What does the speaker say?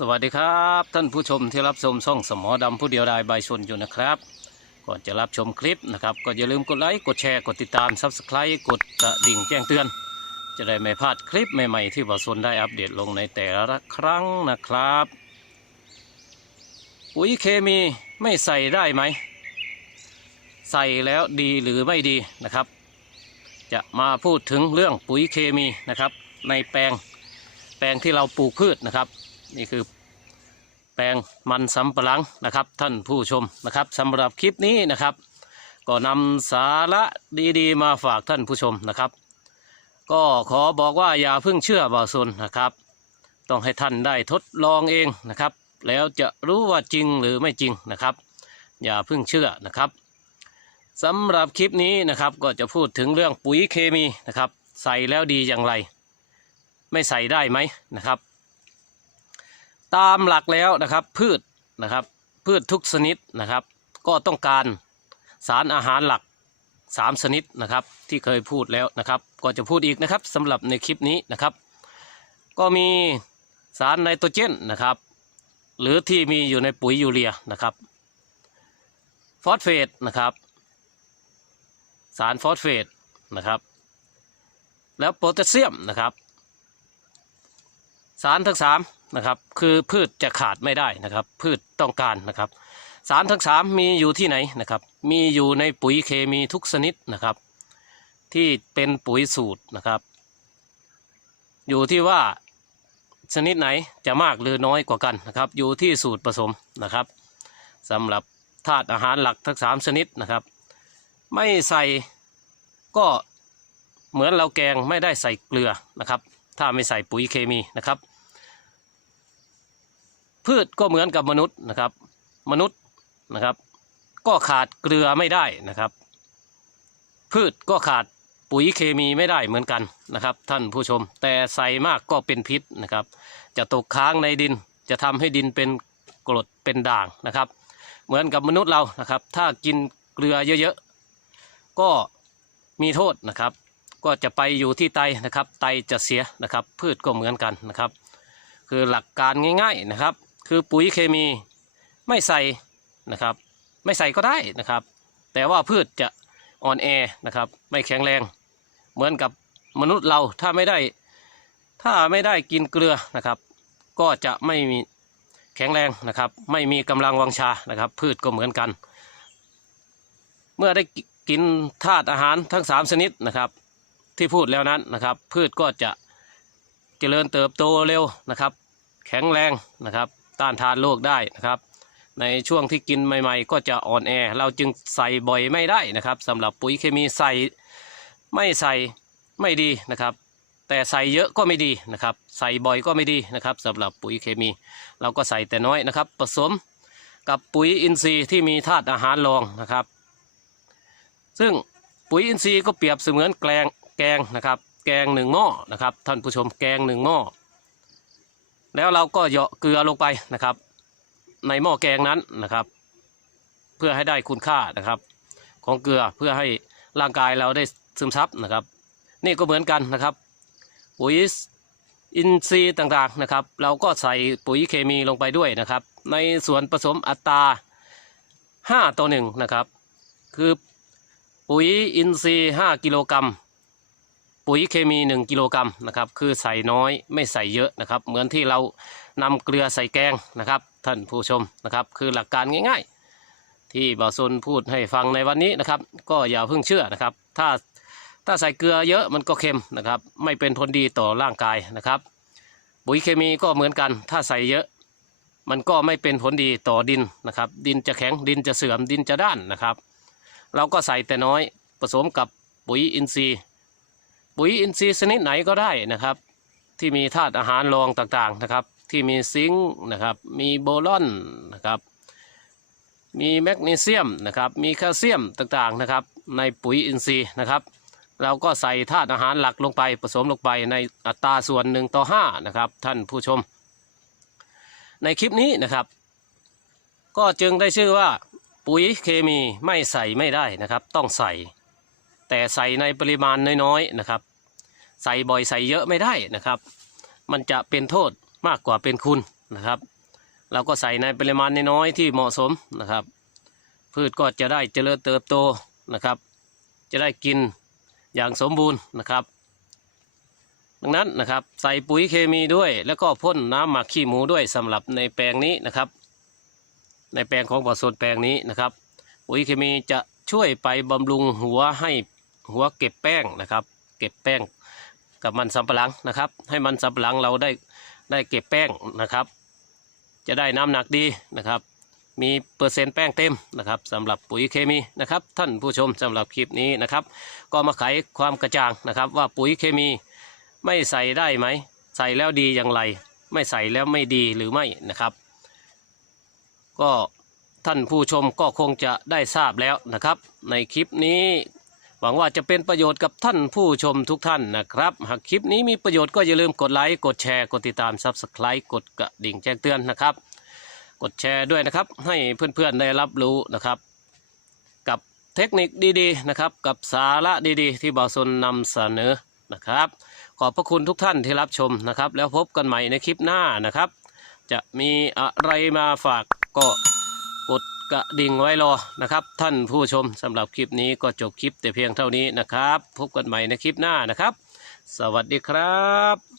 สวัสดีครับ ท่านผู้ชมที่รับชมช่องสมอดำผู้เดียวดายใบชนอยู่นะครับ ก่อนจะรับชมคลิปนะครับ ก็อย่าลืมกดไลค์กดแชร์กดติดตาม Subscribe กดกระดิ่งแจ้งเตือน จะได้ไม่พลาดคลิปใหม่ๆ ที่บอสนได้อัปเดตลงในแต่ละครั้งนะครับ ปุ๋ยเคมีไม่ใส่ได้ไหม ใส่แล้วดีหรือไม่ดีนะครับ จะมาพูดถึงเรื่องปุ๋ยเคมีนะครับ ในแปลงแปลงที่เราปลูกพืชนะครับ นี่คือแปลงมันสำปะหลังนะครับท่านผู้ชมนะครับสำหรับคลิปนี้นะครับ ก็นำสาระดีๆ มาฝากท่านผู้ชมนะครับ ก็ขอบอกว่าอย่าเพิ่งเชื่อบาซนนะครับ ต้องให้ท่านได้ทดลองเองนะครับ แล้วจะรู้ว่าจริงหรือไม่จริงนะครับ อย่าเพิ่งเชื่อนะครับสำหรับคลิปนี้นะครับก็จะพูดถึงเรื่องปุ๋ยเคมีนะครับ ใส่แล้วดีอย่างไร ไม่ใส่ได้ไหมนะครับ ตามหลักแล้วนะครับพืชนะครับพืชทุกชนิดนะครับ ก็ต้องการสารอาหารหลักสามชนิดนะครับ ที่เคยพูดแล้วนะครับ ก็จะพูดอีกนะครับสำหรับในคลิปนี้นะครับ ก็มีสารไนโตรเจนนะครับ หรือที่มีอยู่ในปุ๋ยยูเรียนะครับฟอสเฟตนะครับ สารฟอสเฟตนะครับ แล้วโพแทสเซียมนะครับ สารทั้งสามนะครับ คือพืชจะขาดไม่ได้นะครับ พืชต้องการนะครับ สารทั้งสามมีอยู่ที่ไหนนะครับ มีอยู่ในปุ๋ยเคมีทุกชนิดนะครับ ที่เป็นปุ๋ยสูตรนะครับ อยู่ที่ว่าชนิดไหนจะมากหรือน้อยกว่ากันนะครับ อยู่ที่สูตรผสมนะครับสำหรับธาตุอาหารหลักทั้งสามชนิดนะครับ ไม่ใส่ก็เหมือนเราแกงไม่ได้ใส่เกลือนะครับ ถ้าไม่ใส่ปุ๋ยเคมีนะครับ พืชก็เหมือนกับมนุษย์นะครับ มนุษย์นะครับ ก็ขาดเกลือไม่ได้นะครับ พืชก็ขาดปุ๋ยเคมีไม่ได้เหมือนกันนะครับ ท่านผู้ชม แต่ใส่มากก็เป็นพิษนะครับ จะตกค้างในดินจะทำให้ดินเป็นกรดเป็นด่างนะครับ เหมือนกับมนุษย์เรานะครับ ถ้ากินเกลือเยอะๆก็มีโทษนะครับ ก็จะไปอยู่ที่ไตนะครับ ไตจะเสียนะครับ พืชก็เหมือนกันนะครับ คือหลักการง่าย ๆนะครับ คือปุ๋ยเคมีไม่ใส่นะครับ ไม่ใส่ก็ได้นะครับ แต่ว่าพืชจะอ่อนแอนะครับ ไม่แข็งแรง เหมือนกับมนุษย์เราถ้าไม่ได้ถ้าไม่ได้กินเกลือนะครับ ก็จะไม่มีแข็งแรงนะครับ ไม่มีกำลังวังชานะครับ พืชก็เหมือนกัน เมื่อได้กินธาตุอาหารทั้งสามชนิดนะครับ ที่พูดแล้วนั้นนะครับ พืชก็จะเจริญเติบโตเร็วนะครับ แข็งแรงนะครับ ต้านทานโรคได้นะครับ ในช่วงที่กินใหม่ ๆ ก็จะอ่อนแอ เราจึงใส่บ่อยไม่ได้นะครับสำหรับปุ๋ยเคมีใส่ไม่ใส่ไม่ดีนะครับ แต่ใส่เยอะก็ไม่ดีนะครับ ใส่บ่อยก็ไม่ดีนะครับสำหรับปุ๋ยเคมี เราก็ใส่แต่น้อยนะครับ ผสมกับปุ๋ยอินทรีย์ที่มีธาตุอาหารรองนะครับ ซึ่งปุ๋ยอินทรีย์ก็เปรียบเสมือนแกงแกงนะครับ แกงหนึ่งหม้อนะครับ ท่านผู้ชมแกงหนึ่งหม้อ แล้วเราก็เหยาะเกลือลงไปนะครับ ในหม้อแกงนั้นนะครับ เพื่อให้ได้คุณค่านะครับ ของเกลือเพื่อให้ร่างกายเราได้ซึมซับนะครับ นี่ก็เหมือนกันนะครับปุ๋ยอินทรีย์ต่างๆนะครับ เราก็ใส่ปุ๋ยเคมีลงไปด้วยนะครับ ในส่วนผสมอัตรา 5 ต่อ1นะครับ คือปุ๋ยอินทรีย์ 5 กิโลกรัม ปุ๋ยเคมี 1 กิโลกรัมนะครับคือใส่น้อยไม่ใส่เยอะนะครับ เหมือนที่เรานำเกลือใส่แกงนะครับ ท่านผู้ชมนะครับ คือหลักการง่าย ๆ ที่บ่าวซนพูดให้ฟังในวันนี้นะครับ ก็อย่าเพิ่งเชื่อนะครับ ถ้าถ้าใส่เกลือเยอะมันก็เค็มนะครับ ไม่เป็นผลดีต่อร่างกายนะครับ ปุ๋ยเคมีก็เหมือนกัน ถ้าใส่เยอะมันก็ไม่เป็นผลดีต่อดินนะครับ ดินจะแข็งดินจะเสื่อมดินจะด้านนะครับ เราก็ใส่แต่น้อยผสมกับปุ๋ยอินทรีย์ ปุ๋ยอินทรีย์ชนิดไหนก็ได้นะครับ ที่มีธาตุอาหารรองต่างๆนะครับ ที่มีซิงค์นะครับ มีโบรอนนะครับ มีแมกนีเซียมนะครับ มีแคลเซียมต่างๆนะครับ ในปุ๋ยอินทรีย์นะครับ เราก็ใส่ธาตุอาหารหลักลงไปผสมลงไปในอัตราส่วนหนึ่งต่อห้านะครับท่านผู้ชม ในคลิปนี้นะครับ ก็จึงได้ชื่อว่าปุ๋ยเคมีไม่ใส่ไม่ได้นะครับ ต้องใส่ แต่ใส่ในปริมาณน้อยๆนะครับ ใส่บ่อยใส่เยอะไม่ได้นะครับ มันจะเป็นโทษมากกว่าเป็นคุณนะครับ เราก็ใส่ในปริมาณน้อยๆที่เหมาะสมนะครับ พืชก็จะได้เจริญเติบโตนะครับ จะได้กินอย่างสมบูรณ์นะครับ ดังนั้นนะครับใส่ปุ๋ยเคมีด้วย แล้วก็พ่นน้ำหมักขี้หมูด้วยสำหรับในแปลงนี้นะครับ ในแปลงของบ่อโซนแปลงนี้นะครับ ปุ๋ยเคมีจะช่วยไปบำรุงหัวให้ หัวเก็บแป้งนะครับ เก็บแป้งกับมันสำปะหลังนะครับ ให้มันสำปะหลังเราได้ได้เก็บแป้งนะครับ จะได้น้ำหนักดีนะครับ มีเปอร์เซ็นต์แป้งเต็มนะครับสำหรับปุ๋ยเคมีนะครับ ท่านผู้ชมสำหรับคลิปนี้นะครับ ก็มาไขความกระจ่างนะครับ ว่าปุ๋ยเคมีไม่ใส่ได้ไหม ใส่แล้วดีอย่างไร ไม่ใส่แล้วไม่ดีหรือไม่นะครับ ก็ท่านผู้ชมก็คงจะได้ทราบแล้วนะครับ ในคลิปนี้ หวังว่าจะเป็นประโยชน์กับท่านผู้ชมทุกท่านนะครับ หากคลิปนี้มีประโยชน์ก็อย่าลืมกดไลค์กดแชร์กดติดตาม Subscribe กดกระดิ่งแจ้งเตือนนะครับ กดแชร์ด้วยนะครับ ให้เพื่อนๆได้รับรู้นะครับ กับเทคนิคดีๆนะครับ กับสาระดีๆ ที่บ่าวสนนำเสนอนะครับ ขอบพระคุณทุกท่านที่รับชมนะครับ แล้วพบกันใหม่ในคลิปหน้านะครับ จะมีอะไรมาฝากก็ กระดิ่งไว้รอนะครับ ท่านผู้ชมสำหรับคลิปนี้ก็จบคลิปแต่เพียงเท่านี้นะครับ พบกันใหม่ในคลิปหน้านะครับ สวัสดีครับ